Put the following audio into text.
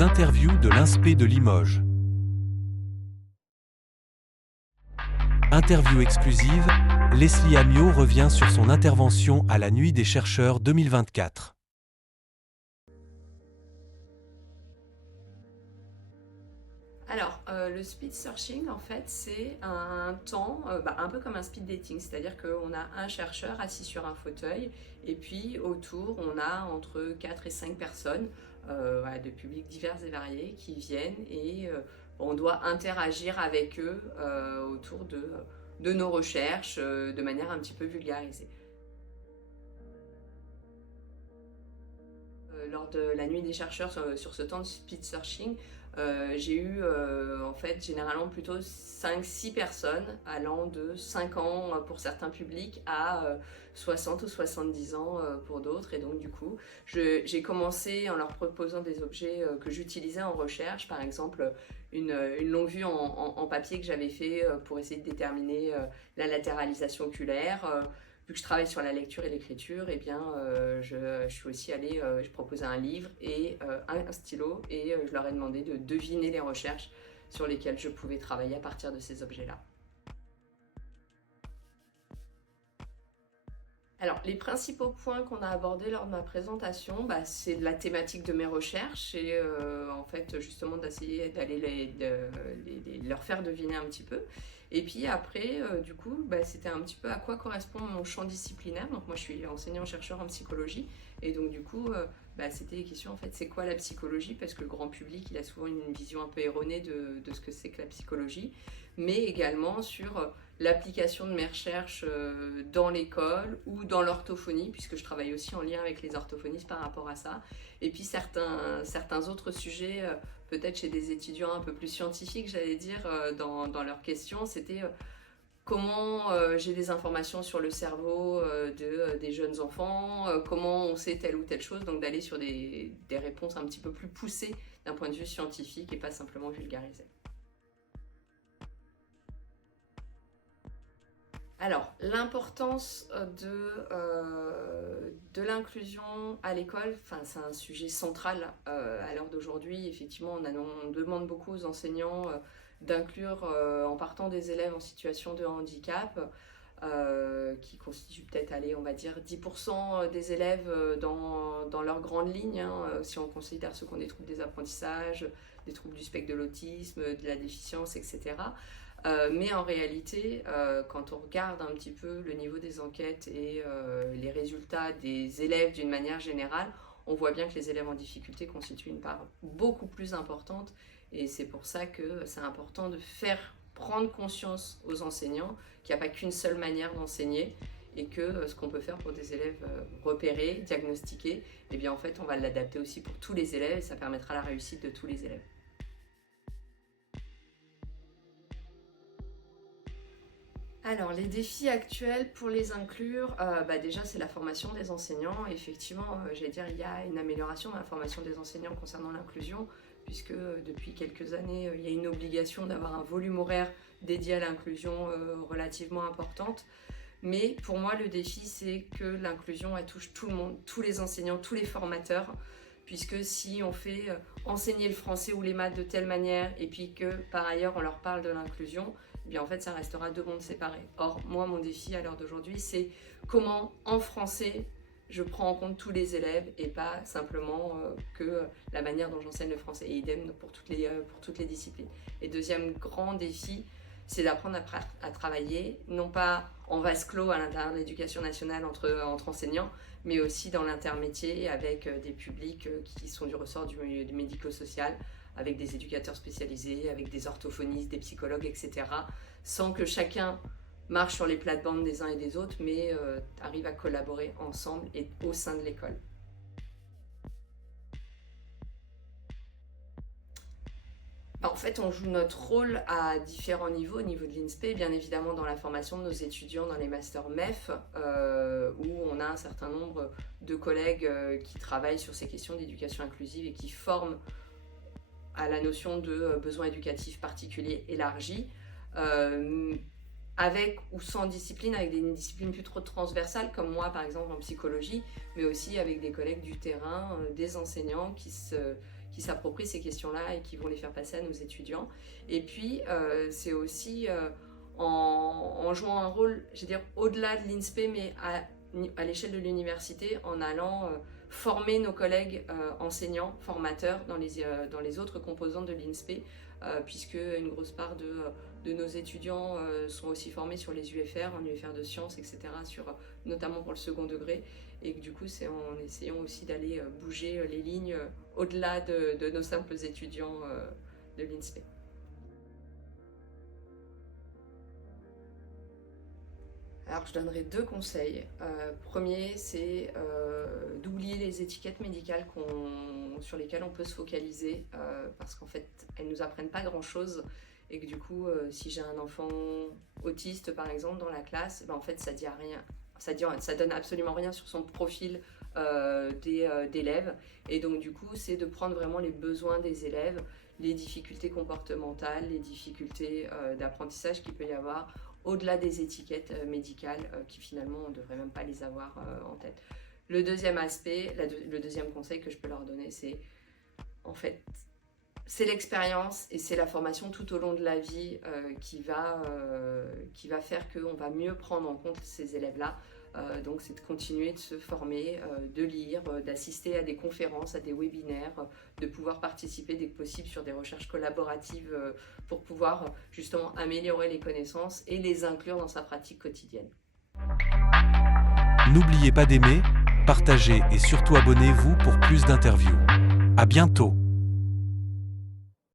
Les interviews de l'Inspé de Limoges. Interview exclusive, Leslie Amiot revient sur son intervention à la Nuit des chercheurs 2024. Alors, le speed searching, en fait, c'est un temps, un peu comme un speed dating, c'est-à-dire qu'on a un chercheur assis sur un fauteuil, et puis autour, on a entre 4 et 5 personnes de publics divers et variés qui viennent et on doit interagir avec eux autour de nos recherches de manière un petit peu vulgarisée. Lors de la Nuit des chercheurs sur ce temps de speed searching, j'ai eu en fait généralement plutôt 5-6 personnes allant de 5 ans pour certains publics à 60 ou 70 ans pour d'autres. Et donc du coup, j'ai commencé en leur proposant des objets que j'utilisais en recherche, par exemple une longue vue en papier que j'avais fait pour essayer de déterminer la latéralisation oculaire. Vu que je travaille sur la lecture et l'écriture, eh bien, je suis aussi allée, je proposais un livre et un stylo et je leur ai demandé de deviner les recherches sur lesquelles je pouvais travailler à partir de ces objets-là. Alors, les principaux points qu'on a abordés lors de ma présentation, c'est la thématique de mes recherches et en fait, justement, d'essayer d'aller leur faire deviner un petit peu. Et puis après, du coup, c'était un petit peu à quoi correspond mon champ disciplinaire. Donc moi, je suis enseignant-chercheur en psychologie. Et donc du coup, c'était des questions, en fait, c'est quoi la psychologie? Parce que le grand public, il a souvent une vision un peu erronée de ce que c'est que la psychologie. Mais également sur l'application de mes recherches dans l'école ou dans l'orthophonie, puisque je travaille aussi en lien avec les orthophonistes par rapport à ça. Et puis certains autres sujets, peut-être chez des étudiants un peu plus scientifiques, j'allais dire, dans leurs questions, c'était comment j'ai des informations sur le cerveau des jeunes enfants, comment on sait telle ou telle chose, donc d'aller sur des réponses un petit peu plus poussées d'un point de vue scientifique et pas simplement vulgarisées. Alors, l'importance de l'inclusion à l'école, c'est un sujet central à l'heure d'aujourd'hui. Effectivement, on demande beaucoup aux enseignants d'inclure en partant des élèves en situation de handicap, qui constituent peut-être, on va dire 10% des élèves dans leurs grandes lignes, si on considère ceux qui ont des troubles des apprentissages, des troubles du spectre de l'autisme, de la déficience, etc. Mais en réalité, quand on regarde un petit peu le niveau des enquêtes et les résultats des élèves d'une manière générale, on voit bien que les élèves en difficulté constituent une part beaucoup plus importante. Et c'est pour ça que c'est important de faire prendre conscience aux enseignants qu'il n'y a pas qu'une seule manière d'enseigner et que ce qu'on peut faire pour des élèves repérés, diagnostiqués, eh bien en fait on va l'adapter aussi pour tous les élèves et ça permettra la réussite de tous les élèves. Alors, les défis actuels pour les inclure, déjà c'est la formation des enseignants. Effectivement, j'allais dire, il y a une amélioration de la formation des enseignants concernant l'inclusion, puisque depuis quelques années, il y a une obligation d'avoir un volume horaire dédié à l'inclusion relativement importante. Mais pour moi, le défi, c'est que l'inclusion, elle touche tout le monde, tous les enseignants, tous les formateurs, puisque si on fait enseigner le français ou les maths de telle manière, et puis que par ailleurs on leur parle de l'inclusion, eh bien en fait ça restera deux mondes séparés. Or, moi, mon défi à l'heure d'aujourd'hui, c'est comment en français je prends en compte tous les élèves et pas simplement que la manière dont j'enseigne le français. Et idem pour toutes les disciplines. Et deuxième grand défi, c'est d'apprendre à travailler, non pas en vase clos à l'intérieur de l'éducation nationale entre enseignants, mais aussi dans l'intermétier avec des publics qui sont du ressort du médico-social, avec des éducateurs spécialisés, avec des orthophonistes, des psychologues, etc., sans que chacun marche sur les plates-bandes des uns et des autres, mais arrive à collaborer ensemble et au sein de l'école. En fait, on joue notre rôle à différents niveaux, au niveau de l'INSPE, bien évidemment dans la formation de nos étudiants dans les masters MEF, où on a un certain nombre de collègues qui travaillent sur ces questions d'éducation inclusive et qui forment à la notion de besoins éducatifs particuliers élargis, avec ou sans discipline, avec des disciplines plus trop transversales, comme moi par exemple en psychologie, mais aussi avec des collègues du terrain, des enseignants qui s'approprient ces questions-là et qui vont les faire passer à nos étudiants. Et puis, c'est aussi en jouant un rôle, je veux dire, au-delà de l'INSPE, mais à l'échelle de l'université, en allant former nos collègues enseignants, formateurs dans les autres composantes de l'INSPE, puisque une grosse part de nos étudiants sont aussi formés sur les UFR, en UFR de sciences, etc., notamment pour le second degré, et que du coup c'est en essayant aussi d'aller bouger les lignes au-delà de nos simples étudiants de l'INSPE. Alors je donnerai 2 conseils. Premier, c'est d'oublier les étiquettes médicales sur lesquelles on peut se focaliser, parce qu'en fait elles ne nous apprennent pas grand-chose, et que du coup si j'ai un enfant autiste par exemple dans la classe, en fait ça dit rien, ça donne absolument rien sur son profil d'élève, et donc du coup c'est de prendre vraiment les besoins des élèves, les difficultés comportementales, les difficultés d'apprentissage qu'il peut y avoir, au-delà des étiquettes médicales qui finalement on ne devrait même pas les avoir en tête. Le deuxième aspect, le deuxième conseil que je peux leur donner, c'est en fait c'est l'expérience et c'est la formation tout au long de la vie qui va faire qu'on va mieux prendre en compte ces élèves-là. Donc c'est de continuer de se former, de lire, d'assister à des conférences, à des webinaires, de pouvoir participer dès que possible sur des recherches collaboratives pour pouvoir justement améliorer les connaissances et les inclure dans sa pratique quotidienne. N'oubliez pas d'aimer, partager et surtout abonnez-vous pour plus d'interviews. À bientôt!